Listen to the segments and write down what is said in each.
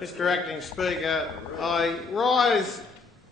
Mr Acting Speaker, I rise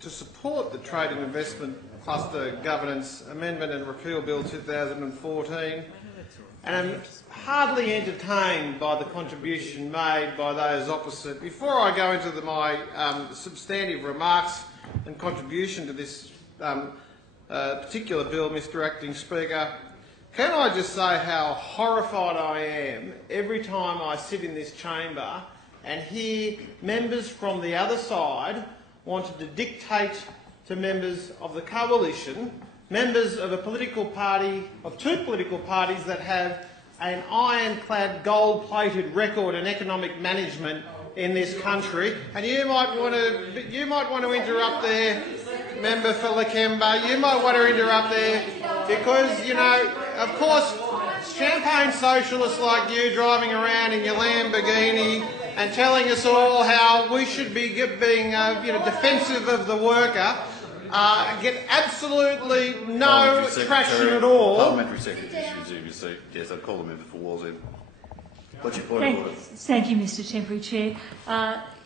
to support the Trade and Investment Cluster Governance Amendment and Repeal Bill 2014, and I'm hardly entertained by the contribution made by those opposite. Before I go into my substantive remarks and contribution to this particular bill, Mr Acting Speaker, can I just say how horrified I am every time I sit in this chamber and hear members from the other side wanting to dictate to members of the coalition, members of a political party, of two political parties that have an ironclad, gold-plated record in economic management in this country. And you might want to interrupt there, Member for Lakemba. You might want to interrupt there because, you know, of course, champagne socialists like you driving around in your Lamborghini and telling us all how we should be being defensive of the worker get absolutely no traction at all. Parliamentary Secretary, resume your seat. Yes, I'd call the member for Wallsend. What's your point of order? Thank you, Mr Temporary Chair.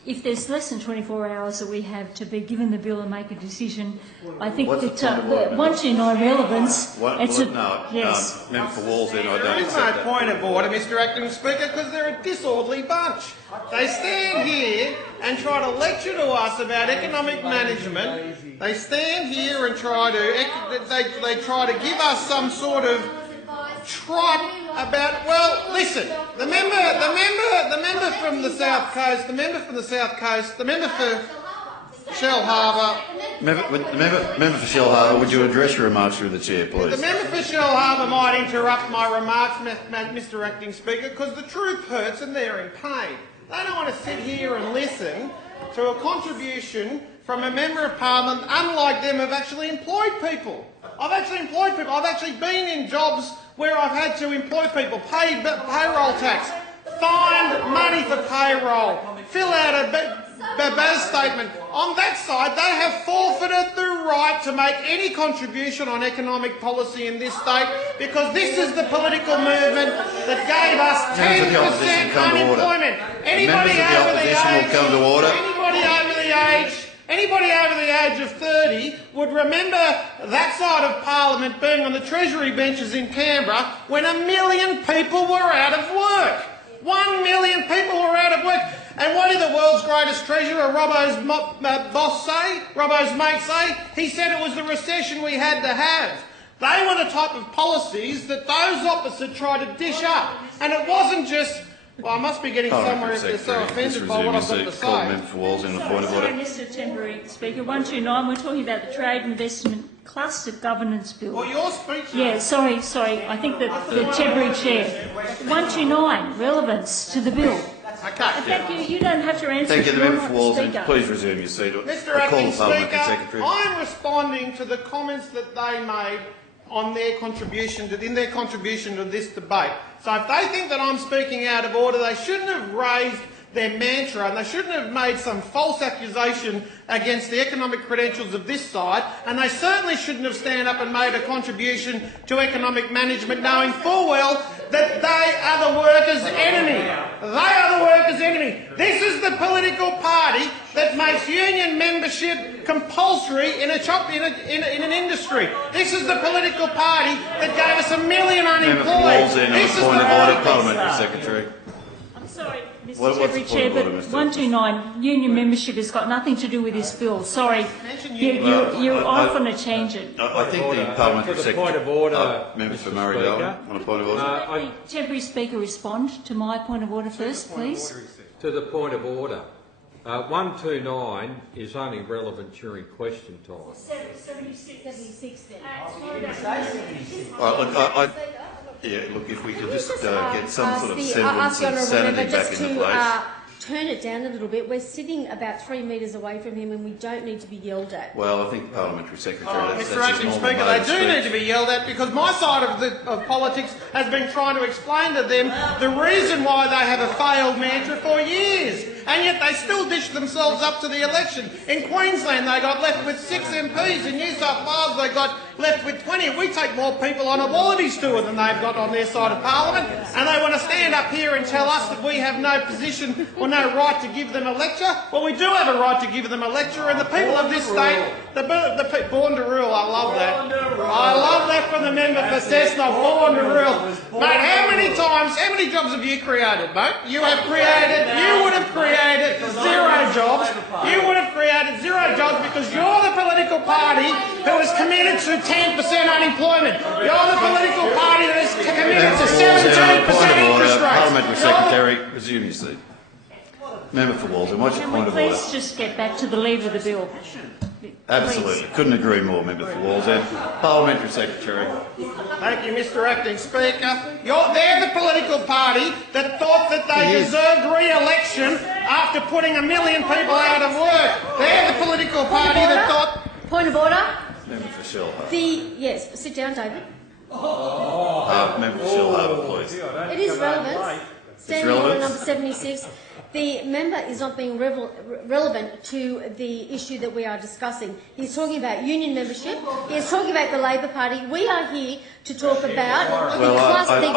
If there's less than 24 hours that we have to be given the bill and make a decision, I think that the 129 relevance... Yes. Member for Wallsend, I don't There is no point of order, Mr Acting Speaker, because they're a disorderly bunch. They stand here and try to lecture to us about economic management. They stand here and try to give us some sort of tripe about, well, listen, the member from the South Coast, the member for Shell Harbour. Member for Shell Harbour, would you address your remarks through the chair, please? The member for Shell Harbour might interrupt my remarks, Mr Acting Speaker, because the truth hurts and they're in pain. They don't want to sit here and listen to a contribution from a Member of Parliament, unlike them, have actually employed people. I've actually been in jobs where I've had to employ people, pay payroll tax, find money for payroll, fill out a BAS statement. On that side, they have forfeited the right to make any contribution on economic policy in this state because this is the political movement that gave us 10% unemployment. Anybody over the age of 30 would remember that side of Parliament being on the Treasury benches in Canberra when 1 million people were out of work. 1 million people were out of work. And what did the world's greatest treasurer, Robbo's mate, say? He said it was the recession we had to have. They were the type of policies that those opposite tried to dish up. And it wasn't just... Well, I must be getting somewhere if they're so offended by what I've got to say. Sorry, Mr Temporary Speaker. 129, we're talking about the Trade Investment Cluster Governance Bill. Well, your speech... Yeah, sorry. I think that the Temporary Chair. 129, relevance to the bill. Okay. Thank you. You don't have to answer. Thank you. The member for Wallsend, please resume your seat. Mr Acting Speaker, I'm responding to the comments that they made on their contribution to this debate. So if they think that I'm speaking out of order, they shouldn't have raised their mantra and they shouldn't have made some false accusation against the economic credentials of this side, and they certainly shouldn't have stand up and made a contribution to economic management knowing full well that they are the workers' enemy. They are the workers' enemy. This is the political party that makes union membership compulsory in an industry. This is the political party that gave us 1 million unemployed. This is the Parliamentary Secretary. I'm sorry, Mr Temporary Chair, but 129, union membership has got nothing to do with this bill. Sorry, you're off on a tangent. I think the Parliamentary Secretary... Point of order, Member for Murray-Darling, on a point of order. Can the Temporary Speaker respond to my point of order first, please? To the point of order. 129 is only relevant during question time. 76 then. Look, if we could just get some sort of semblance of sanity back into place. Turn it down a little bit. We're sitting about 3 metres away from him and we don't need to be yelled at. Well, I think Parliamentary Secretary... Mr Acting Speaker, they do need to be yelled at because my side of politics has been trying to explain to them the reason why they have a failed mantra for years. and yet they still dished themselves up to the election. In Queensland they got left with 6 MPs, in New South Wales they got left with 20. We take more people on a Wallabies tour than they've got on their side of Parliament, and they want to stand up here and tell us that we have no position or no right to give them a lecture. Well, we do have a right to give them a lecture, and the people of this state, the people born to rule, I love that. I love that from the member for Cessnock, born to rule. Mate, how many jobs have you created, mate? You would have created 0 jobs. You would have created 0 jobs because you're the political party who is committed to 10% unemployment. You're the political party that is committed to 17% interest rates. Parliamentary Secretary, resume your seat. Member for Walton, what's your point of order? Please just get back to the lead of the bill. Absolutely. Couldn't agree more, Member for Walton. Parliamentary Secretary. Thank you, Mr Acting Speaker. They're the political party that thought that they deserved re-election after putting 1 million people out of work. They're the political party that thought... Point of order. Member for Shellharbour. Yes, sit down, David. Member for Shellharbour, please. It is relevant. Standing order number 76. The member is not being relevant to the issue that we are discussing. He's talking about union membership. He's talking about the Labor Party. We are here to talk about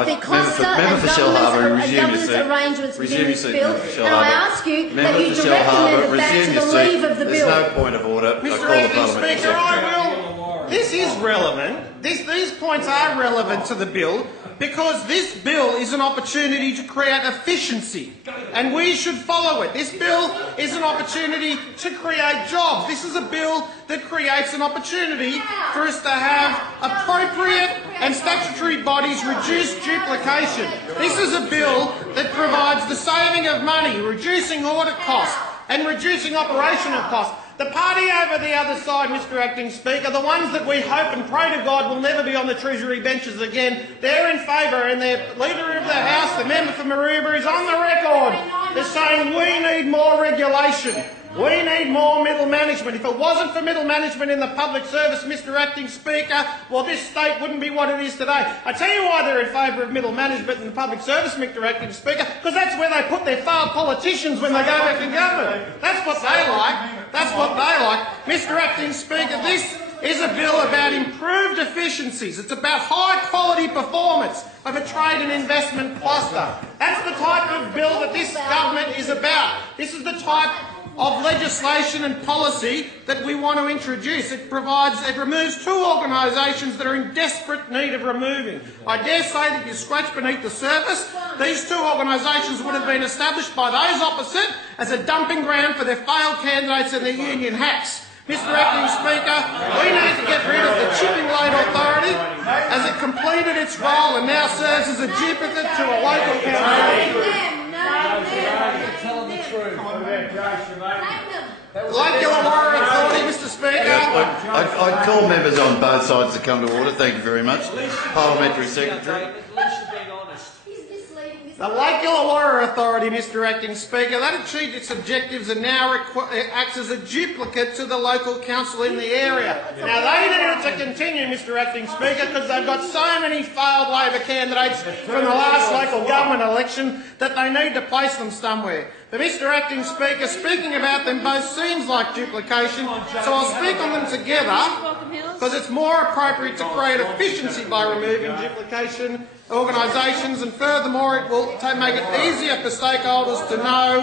the cluster and governance arrangements within this bill. And I ask you that you direct the member back to the leave of the bill. There's no point of order. Mr Acting Speaker, I will. This is relevant. These points are relevant to the bill because this bill is an opportunity to create efficiency, and we should follow it. This bill is an opportunity to create jobs. This is a bill that creates an opportunity for us to have appropriate and statutory bodies reduce duplication. This is a bill that provides the saving of money, reducing audit costs and reducing operational costs. The party over the other side, Mr Acting Speaker, the ones that we hope and pray to God will never be on the Treasury benches again, they're in favour, and their Leader of the House, the member for Maroubra, is on the record. They're saying we need more regulation. We need more middle management. If it wasn't for middle management in the public service, Mr Acting Speaker, well, this state wouldn't be what it is today. I tell you why they're in favour of middle management in the public service, Mr Acting Speaker, because that's where they put their failed politicians when they go back in government. That's what they like. That's what they like. Mr Acting Speaker, this is a bill about improved efficiencies. It's about high-quality performance of a trade and investment cluster. That's the type of bill that this government is about. This is the type of legislation and policy that we want to introduce. It removes 2 organisations that are in desperate need of removing. I dare say that if you scratch beneath the surface, these 2 organisations would have been established by those opposite as a dumping ground for their failed candidates and their union hacks. Mr Acting Speaker, we need to get rid of the Chipping Lane Authority as it completed its role and now serves as a duplicate to a local council. Like Illawarra Authority, Mr Speaker. I'd call members on both sides to come to order. Thank you very much. Parliamentary Secretary. The Lake Illawarra Authority, Mr Acting Speaker, that achieved its objectives and now acts as a duplicate to the local council in the area. Now, they need it to continue, Mr Acting Speaker, because they've got so many failed Labor candidates from the last local government election that they need to place them somewhere. But, Mr Acting Speaker, speaking about them both seems like duplication, so I'll speak on them together because it's more appropriate to create efficiency by removing duplication organisations, and furthermore it will make it easier for stakeholders to know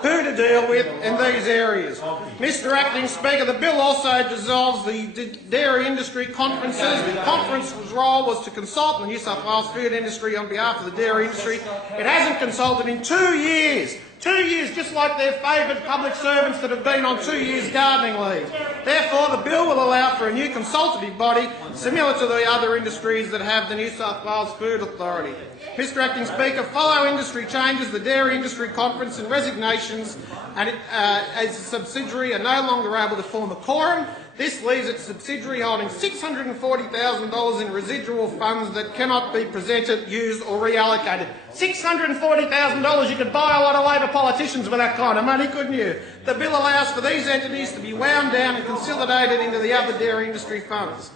who to deal with in these areas. Mr Acting Speaker, the bill also dissolves the dairy industry conferences. The conference's role was to consult the New South Wales food industry on behalf of the dairy industry. It hasn't consulted in 2 years. 2 years, just like their favoured public servants that have been on 2 years gardening leave. Therefore, the bill will allow for a new consultative body similar to the other industries that have the New South Wales Food Authority. Mr Acting Speaker, follow industry changes, the Dairy Industry Conference and resignations and as a subsidiary are no longer able to form a quorum. This leaves its subsidiary holding $640,000 in residual funds that cannot be presented, used or reallocated. $640,000, you could buy a lot of Labor politicians with that kind of money, couldn't you? The bill allows for these entities to be wound down and consolidated into the other dairy industry funds.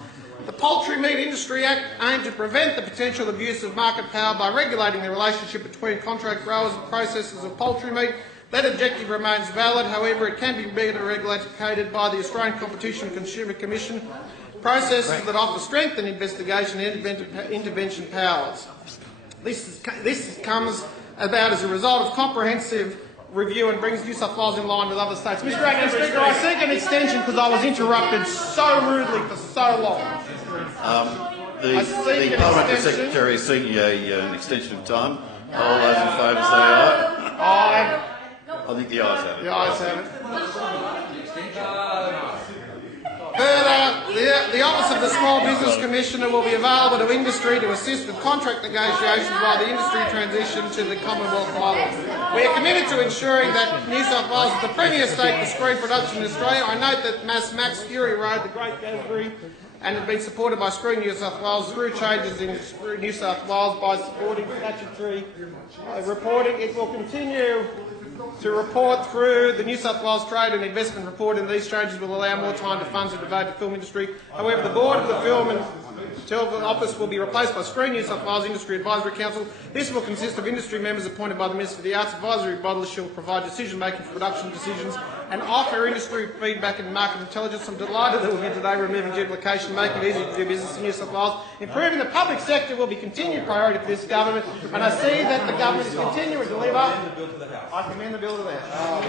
The Poultry Meat Industry Act aimed to prevent the potential abuse of market power by regulating the relationship between contract growers and processors of poultry meat. That objective remains valid, however it can be better regulated by the Australian Competition and Consumer Commission processes that offer strengthened investigation and intervention powers. This comes about as a result of comprehensive review and brings New South Wales in line with other states. Mr. Acting Speaker, I seek an extension because I was interrupted so rudely for so long. The Parliamentary Secretary is seeking an extension of time. All those in favour say aye. Aye. I think the ayes have it. The ayes have it. Further, the Office of the Small Business Commissioner will be available to industry to assist with contract negotiations while the industry transition to the Commonwealth model. We are committed to ensuring that New South Wales is the premier state for screen production in Australia. I note that Max Fury Road, the Great Gallery, and has been supported by Screen New South Wales through changes in New South Wales by supporting statutory reporting. It will continue to report through the New South Wales Trade and Investment Report, and these changes will allow more time to funds to devote to the film industry. However, the board of the Film and Television Office will be replaced by Screen New South Wales Industry Advisory Council. This will consist of industry members appointed by the Minister for the Arts. Advisory bodies shall provide decision-making for production decisions and offer industry feedback and market intelligence. I'm delighted that we're here today removing duplication, making it easier to do business in New South Wales. Improving the public sector will be continued priority for this government, and I see that the government is continuing to deliver. I commend the bill to the House.